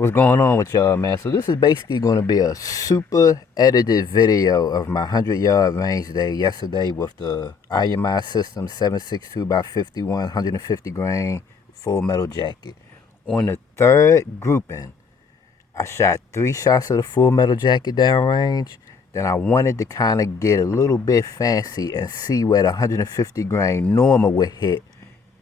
What's going on with y'all, man? So this is basically going to be a super edited video of my 100-yard range day yesterday with the IMI system 762 by 51 150 grain full metal jacket. On the third grouping, I shot 3 shots of the full metal jacket downrange. Then I wanted to kind of get a little bit fancy and see where the 150 grain normal would hit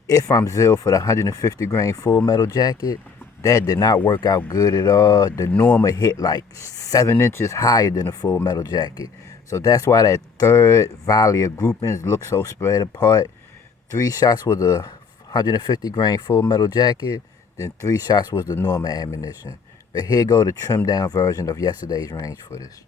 if I'm zero for the 150 grain full metal jacket. That did not work out good at all. The normal hit like 7 inches higher than the full metal jacket. So that's why that third volley of groupings look so spread apart. 3 shots was the 150 grain full metal jacket, then 3 shots was the normal ammunition. But here go the trimmed down version of yesterday's range footage.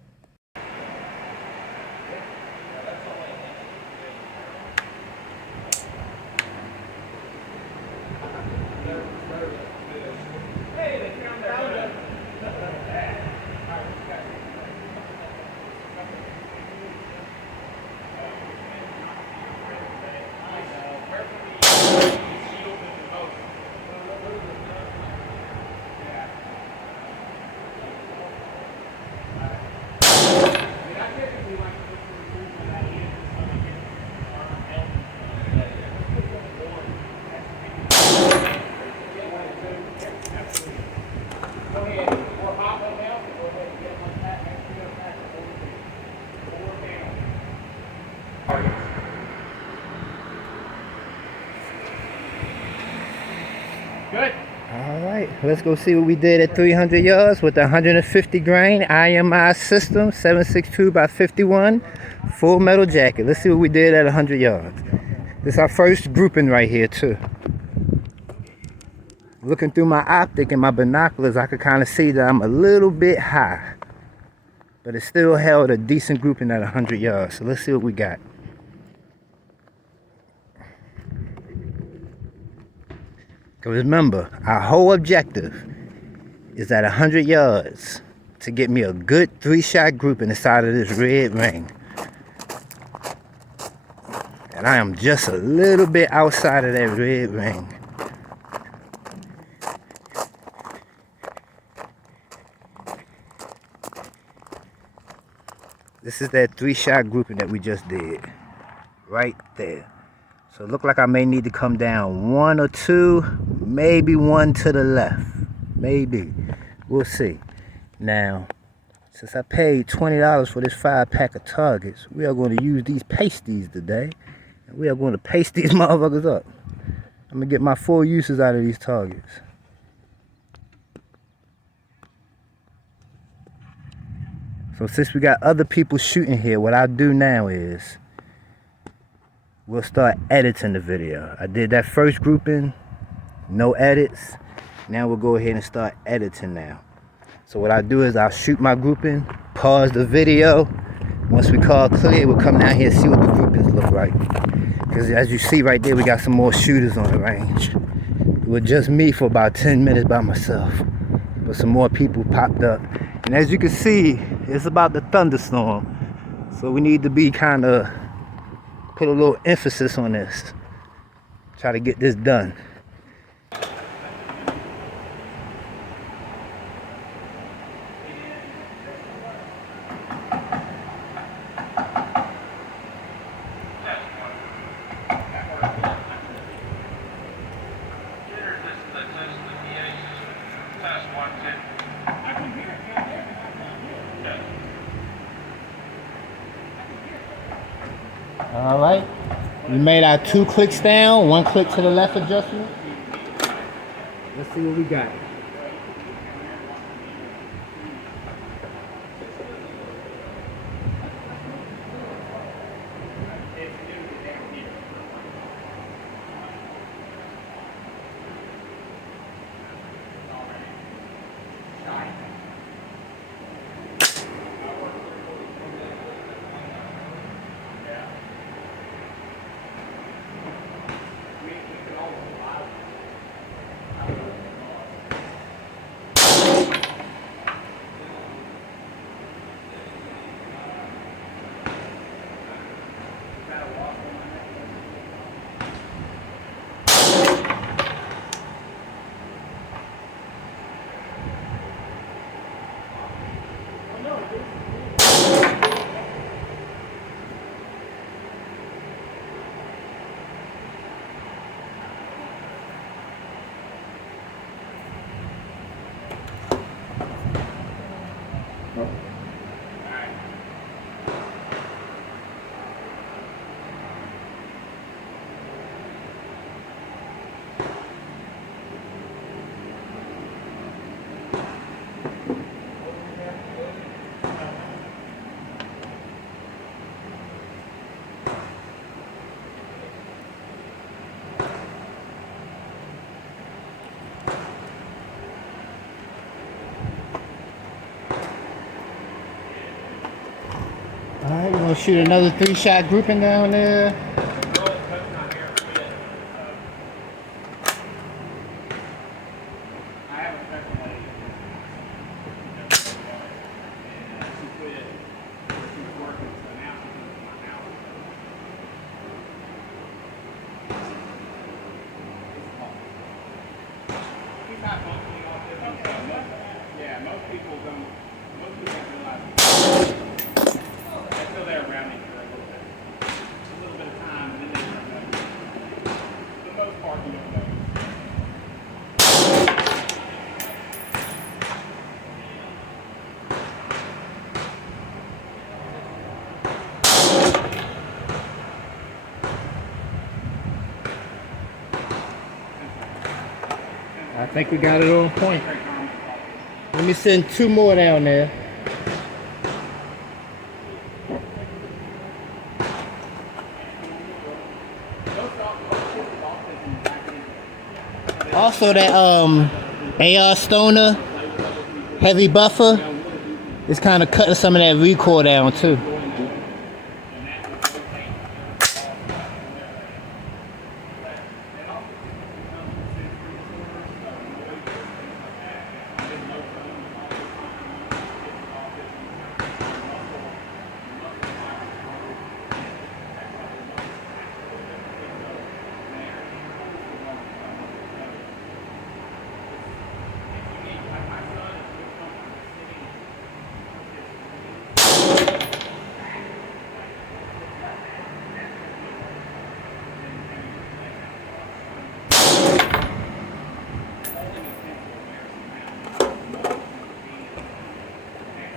Good. All right, let's go see what we did at 300 yards with the 150 grain IMI system 762 by 51 full metal jacket. Let's see what we did at 100 yards. This is our first grouping right here too. Looking through my optic and my binoculars, I could kind of see that I'm a little bit high, but it still held a decent grouping at 100 yards. So let's see what we got. Because remember, our whole objective is at 100 yards to get me a good 3-shot group inside of this red ring. And I am just a little bit outside of that red ring. This is that 3-shot grouping that we just did. Right there. So it looked like I may need to come down 1 or 2, maybe 1 to the left. Maybe. We'll see. Now, since I paid $20 for this 5-pack of targets, we are going to use these pasties today. And we are going to paste these motherfuckers up. I'm going to get my full uses out of these targets. So since we got other people shooting here, what I'll do now is we'll start editing the video. I did that first grouping, no edits. Now we'll go ahead and start editing now. So what I do is I'll shoot my grouping, pause the video. Once we call clear, we'll come down here and see what the groupings look like. Because as you see right there, we got some more shooters on the range. It was just me for about 10 minutes by myself. But some more people popped up. And as you can see, it's about the thunderstorm. So we need to be kind of put a little emphasis on this. Try to get this done. All right, we made our 2 clicks down, 1 click to the left adjustment. Let's see what we got. Alright, we're gonna shoot another 3-shot grouping down there. Yeah, most people don't realize they're still there around me for a little bit of time, and then they start noticing. For the most part, you don't notice. I think we got it on point. Let me send 2 more down there. Also that AR Stoner heavy buffer is kind of cutting some of that recoil down too.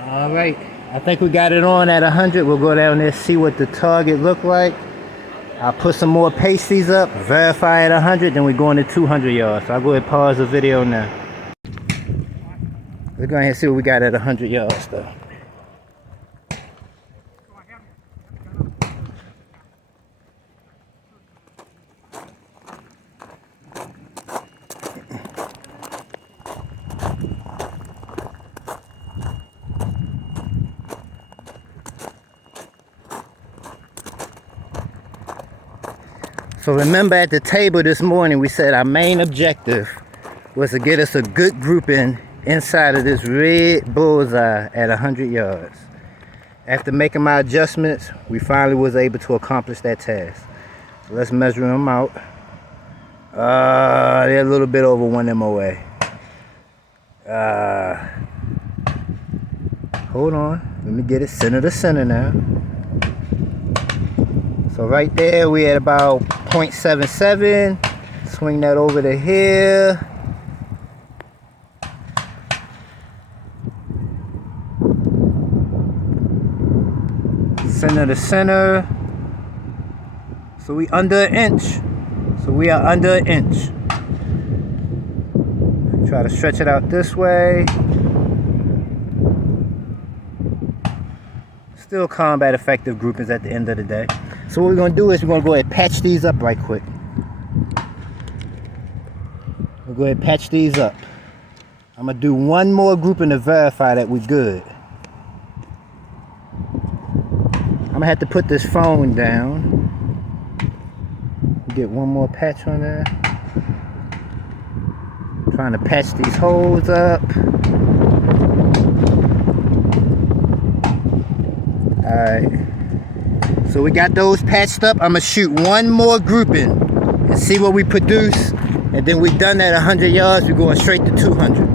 All right, I think we got it on at 100. We'll go down there, see what the target look like. I'll put some more pasties up, verify at 100, then we're going to 200 yards. So I'll go ahead and pause the video now. We're going to see what we got at 100 yards though. So remember at the table this morning, we said our main objective was to get us a good grouping inside of this red bullseye at 100 yards. After making my adjustments, we finally was able to accomplish that task. So let's measure them out. They're a little bit over 1 MOA. Hold on, let me get it center to center now. So right there, we at about 0.77. Swing that over to here. Center to center. So we under an inch. So we are under an inch. Try to stretch it out this way. Still combat effective groupings at the end of the day. So what we're going to do is we're going to go ahead and patch these up right quick. We'll go ahead and patch these up. I'm going to do 1 more grouping to verify that we're good. I'm going to have to put this phone down. Get 1 more patch on there. Trying to patch these holes up. Alright. So we got those patched up. I'm going to shoot 1 more grouping and see what we produce. And then we're done at 100 yards. We're going straight to 200.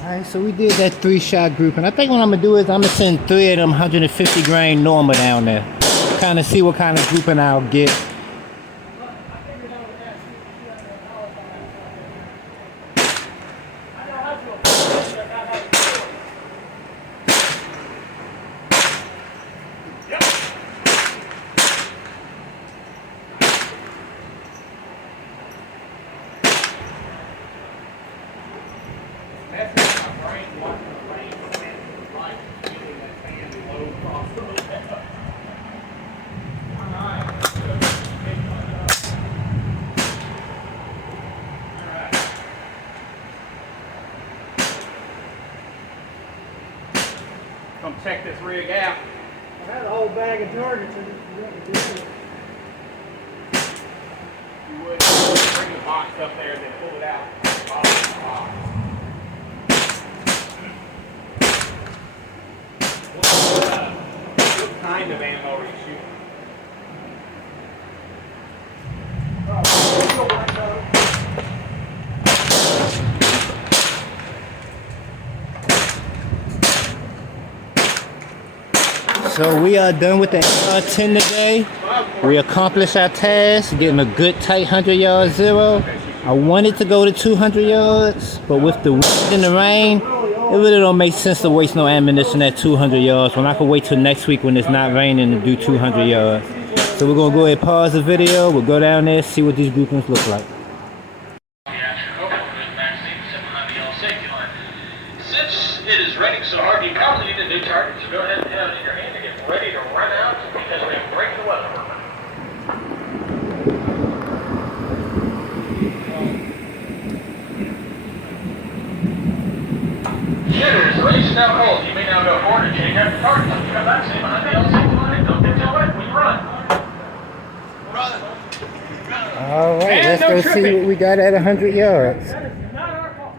Alright, so we did that 3-shot group, and I think what I'm gonna do is I'm gonna send 3 of them 150 grain Norma down there. Kind of see what kind of grouping I'll get. Come check this rig out. I had a whole bag of targets in it. You would bring the box up there and then pull it out. What kind of ammo are you shooting? So we are done with the AR-10 today. We accomplished our task, getting a good tight 100-yard zero. I wanted to go to 200 yards, but with the wind and the rain, it really don't make sense to waste no ammunition at 200 yards when I can wait till next week when it's not raining to do 200 yards. So we're gonna go ahead and pause the video. We'll go down there, see what these groupings look like. Since it is raining so hard, you probably need a new target, so go ahead and have it in your hand to get ready to run out because we break the weather. Shitters, the race is now cold. You may now go forward and change out the target. Come back, stay behind the LC line. Don't get too wet when you run. All right, And let's no go tripping. see what we got at 100 yards. Not our fault.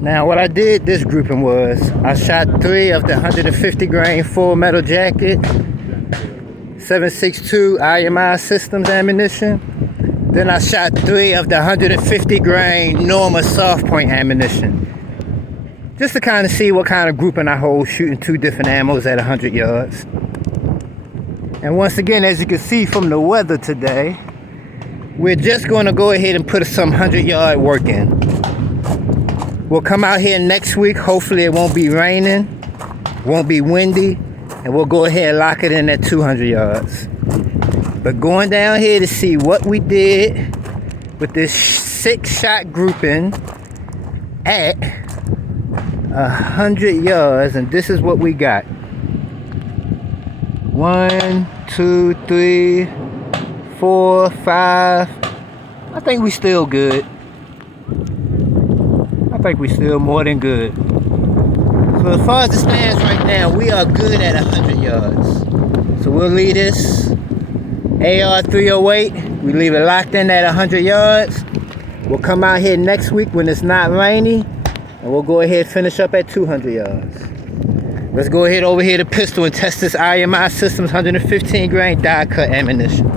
Now what I did this grouping was I shot 3 of the 150 grain full metal jacket 7.62 IMI systems ammunition. Then I shot 3 of the 150 grain Norma soft point ammunition. Just to kind of see what kind of grouping I hold shooting 2 different ammos at 100 yards. And once again, as you can see from the weather today, we're just going to go ahead and put some 100-yard work in. We'll come out here next week. Hopefully it won't be raining, won't be windy, and we'll go ahead and lock it in at 200 yards. But going down here to see what we did with this 6-shot grouping at 100 yards, and this is what we got. 1, 2, 3, 4, 5. I think we still good. I think we still more than good. So as far as it stands right now, we are good at 100 yards. So we'll leave this AR-308. We leave it locked in at 100 yards. We'll come out here next week when it's not rainy, and we'll go ahead and finish up at 200 yards. Let's go ahead over here to pistol and test this IMI Systems 115 grain die cut ammunition.